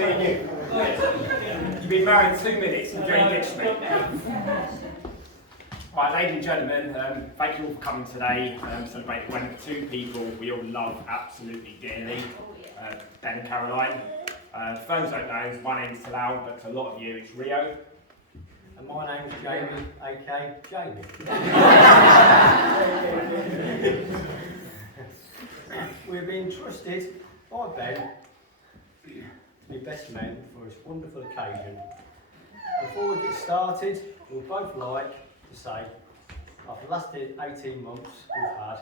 me and you. You've been married 2 minutes and you've already ditched me. Right, ladies and gentlemen, thank you all for coming today. Celebrating the wedding of two people we all love absolutely dearly, Ben and Caroline. For those who don't know, my name's Talal, but for a lot of you it's Rio. And my name's Jamie, aka Jamie. We're being trusted by Ben to be best men for this wonderful occasion. Before we get started, we'd both like to say, after the last 18 months we've had,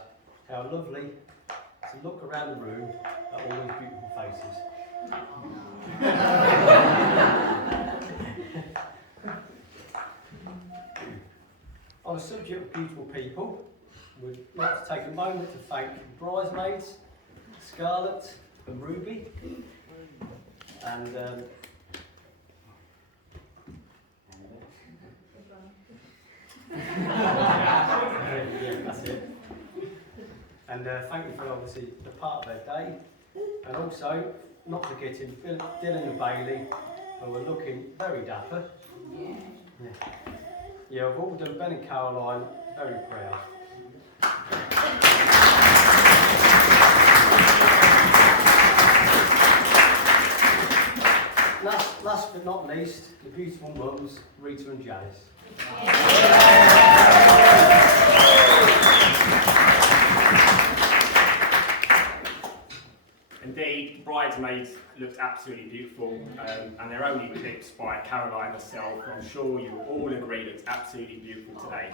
how lovely to look around the room at all those beautiful faces. On the subject of beautiful people, we'd like to take a moment to thank the bridesmaids, Scarlett and Ruby, and yeah, that's it. And thank you for obviously the part of their day, and also not forgetting Dylan and Bailey, who are looking very dapper. Yeah, we've all done Ben and Caroline very proud. Last but not least, the beautiful mums, Rita and Janice. Indeed, the bridesmaids looked absolutely beautiful, and they're only eclipsed by Caroline herself, who I'm sure you all agree looks absolutely beautiful today.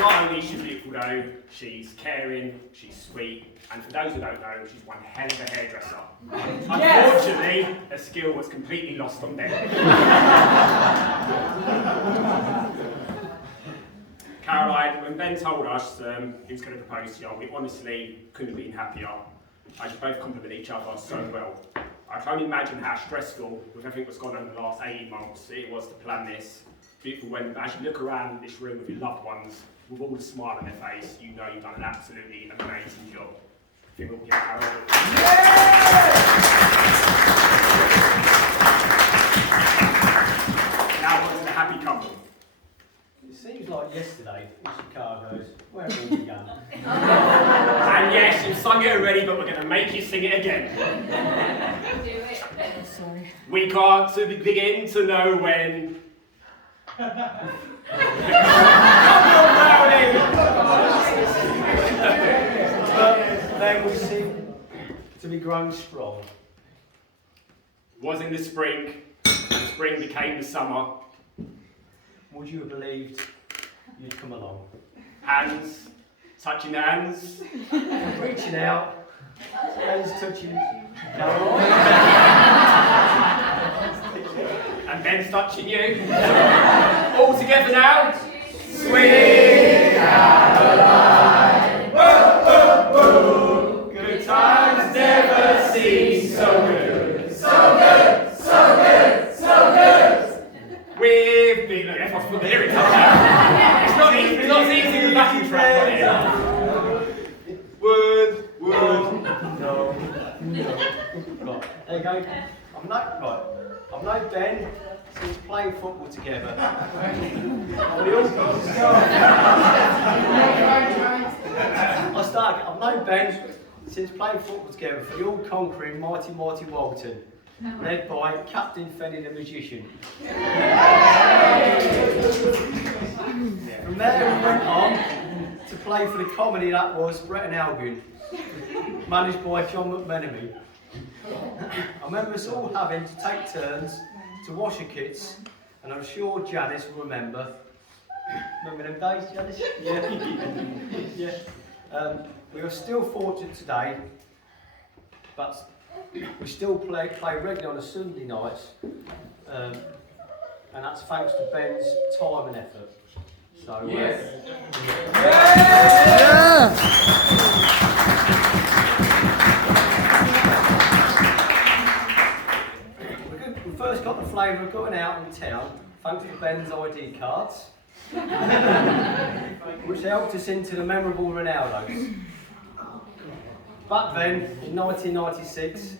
Not only is she beautiful though, she's caring, she's sweet, and for those who don't know, she's one hell of a hairdresser. Unfortunately, her skill was completely lost on Ben. Caroline, when Ben told us he was going to propose to you, we honestly couldn't have been happier. You both compliment each other so well. I can only imagine how stressful, with everything that's gone on in the last 18 months, it was to plan this beautiful wedding. But as you look around this room with your loved ones, with all the smile on their face, you know you've done an absolutely amazing job. I think we'll give Caroline. Now on to the happy couple. It seems like yesterday in Chicago's where it all began. And yes, you've sung it already, but we're going to make you sing it again. Do it. Sorry. We can't begin to know when. Then we seem to be growing strong. Was in the spring became the summer. Would you have believed you'd come along? Hands, touching hands. Reaching out, hands touching Caroline. And then touching you. All together now. Sweet Caroline. Whoa, whoa, whoa. Good times never seem so good. So good, so good, so good. We've been. Everyone's put the lyrics up now. It's not easy with the backing track. Would. No. Right, there you go. I've known Ben since playing football together. I've known Ben since playing football together for the all-conquering mighty Walton, led by Captain Fenny the Magician. From there we went on to play for the comedy that was Brett and Albion, managed by John McMenemy. I remember us all having to take turns to wash our kits, and I'm sure Janice will remember. Remember them days, Janice? Yeah. We are still fortunate today, but we still play regularly on a Sunday nights, and that's thanks to Ben's time and effort. So, Yes. We first got the flavour of going out in town thanks to Ben's ID cards, which helped us into the memorable Ronaldos. Back then, in 1996,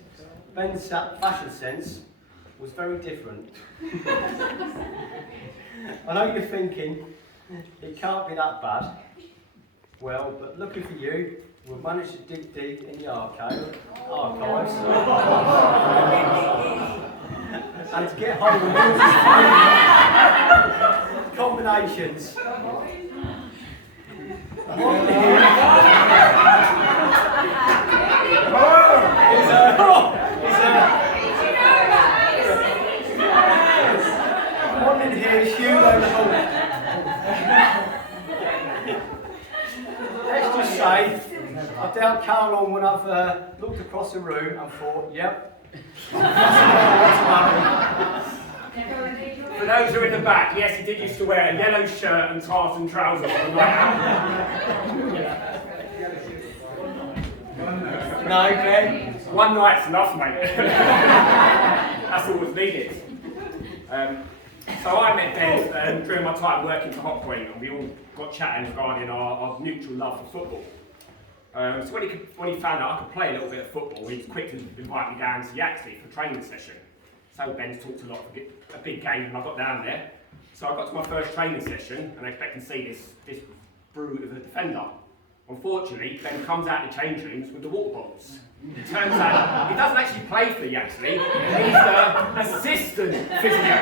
Ben's fashion sense was very different. I know you're thinking, it can't be that bad. Well, but lucky for you, we've managed to dig deep in the archives and to get hold of all combinations. One in here is Hugh and Hulk. Let's just say, I doubt Caroline would have looked across the room and thought, yep, For those who are in the back, yes, he did used to wear a yellow shirt and tartan trousers on the night out. No, Ben. One night's enough, mate. That's all that's needed. So I met Ben during my time working for Hot Point, and we all got chatting regarding our mutual love for football. So when he found out I could play a little bit of football, he was quick to invite me down to Yaxley for a training session. So Ben's talked a lot of a big game when I got down there. So I got to my first training session, and I expected to see this brute of a defender. Unfortunately, Ben comes out of the change rooms with the water bottles. It turns out he doesn't actually play for Yaxley, he's the assistant physio.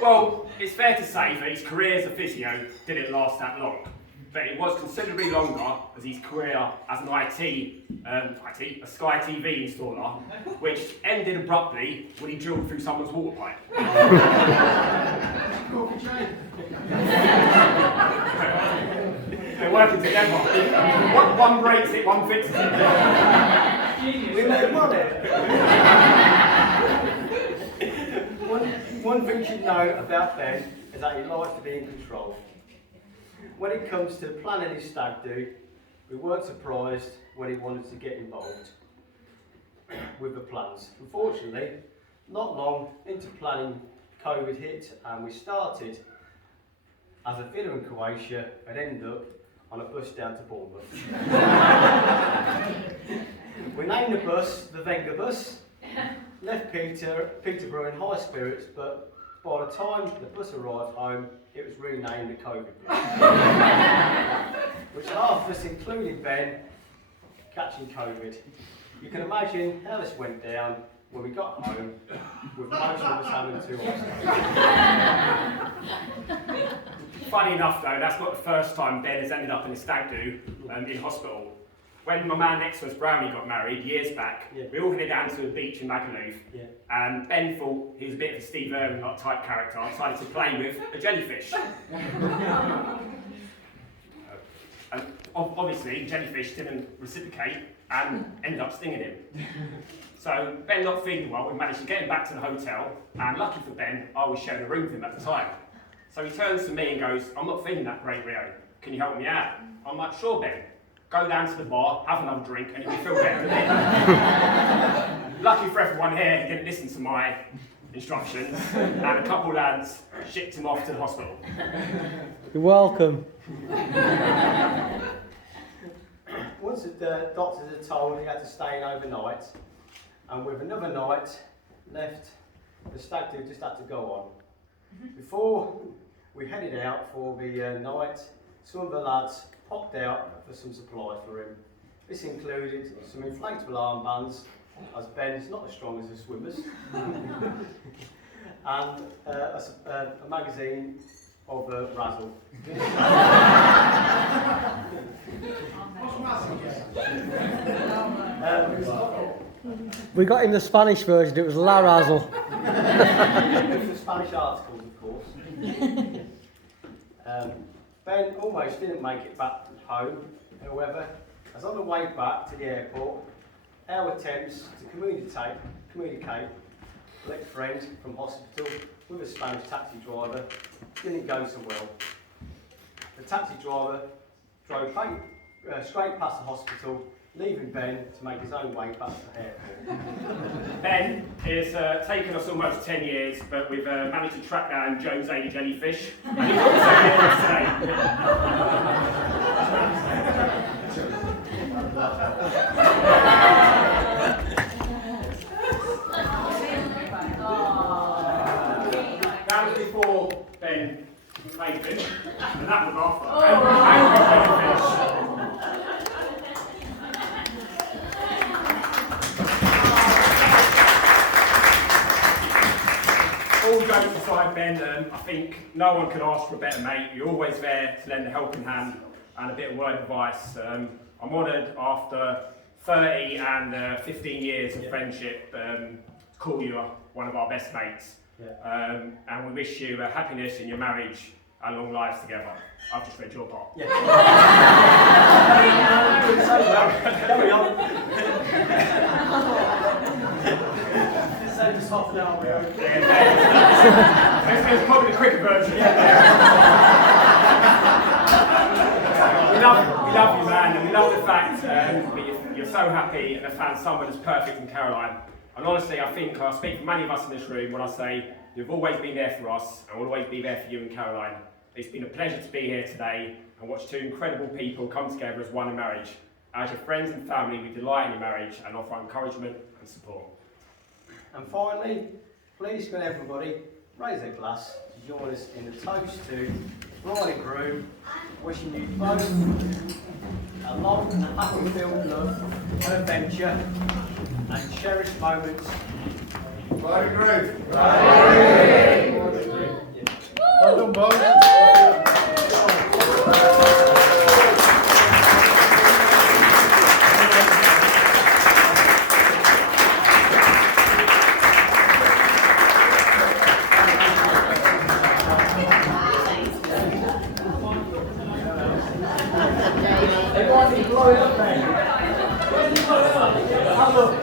Well, it's fair to say that his career as a physio didn't last that long, but it was considerably longer as his career as an a Sky TV installer, which ended abruptly when he drilled through someone's water pipe. They're working together. One breaks it, one fixes it. We made money. One thing you should know about Ben is that he likes to be in control. When it comes to planning his stag do, we weren't surprised when he wanted to get involved with the plans. Unfortunately, not long into planning, COVID hit, and we started as a villa in Croatia and ended up on a bus down to Bournemouth. We named the bus the Wenger bus, left Peterborough in high spirits, but by the time the bus arrived home, it was renamed the COVID bus. Which half of us, including Ben, catching COVID. You can imagine how this went down when we got home, with most of us having 2 hospitals. Funny enough though, that's not the first time Ben has ended up in a stag do in hospital. When my man next to us, Brownie, got married years back, we all headed down to the beach in Magaluf, and Ben thought he was a bit of a Steve Irwin type character, decided to play with a jellyfish. And obviously, jellyfish didn't reciprocate and ended up stinging him. So Ben not feeling well, we managed to get him back to the hotel, and lucky for Ben, I was sharing a room with him at the time. So he turns to me and goes, "I'm not feeling that great, Rio. Can you help me out?" I'm like, "Sure, Ben. Go down to the bar, have another drink, and you'll feel better than me." Lucky for everyone here, he didn't listen to my instructions, and a couple of lads shipped him off to the hospital. You're welcome. Once the doctors had told he had to stay in overnight, and with another night left, the stag do just had to go on. Before we headed out for the night, some of the lads popped out for some supplies for him. This included some inflatable armbands, as Ben's not as strong as the swimmers, and a magazine of Razzle. We got him the Spanish version, it was La Razzle. The Spanish articles, of course. Ben almost didn't make it back home, however, as on the way back to the airport, our attempts to communicate with a friend from hospital with a Spanish taxi driver didn't go so well. The taxi driver drove straight past the hospital, leaving Ben to make his own way back to the airport. Ben, it's taken us almost 10 years, but we've managed to track down Joe's A jellyfish, and he's also here with us today. And that was after. All jokes aside, Ben, I think no one could ask for a better mate. You're always there to lend a helping hand and a bit of word of advice. I'm honoured after 30 and 15 years of friendship to call you one of our best mates. And we wish you happiness in your marriage and long lives together. I've just read your part. Yeah. Carry on. Just half an hour, we are. It's probably the quicker version. We love you, man, and we love the fact that you're so happy and have found someone as perfect in Caroline. And honestly, I think I speak for many of us in this room when I say you've always been there for us and will always be there for you and Caroline. It's been a pleasure to be here today and watch two incredible people come together as one in marriage. As your friends and family, we delight in your marriage and offer encouragement and support. And finally, please can everybody raise their glass to join us in the toast to bride and groom, wishing you both a long and happy filled love and adventure and cherished moments. Bride and groom. Well done, boys. Everyone can blow it up, man. Have a look.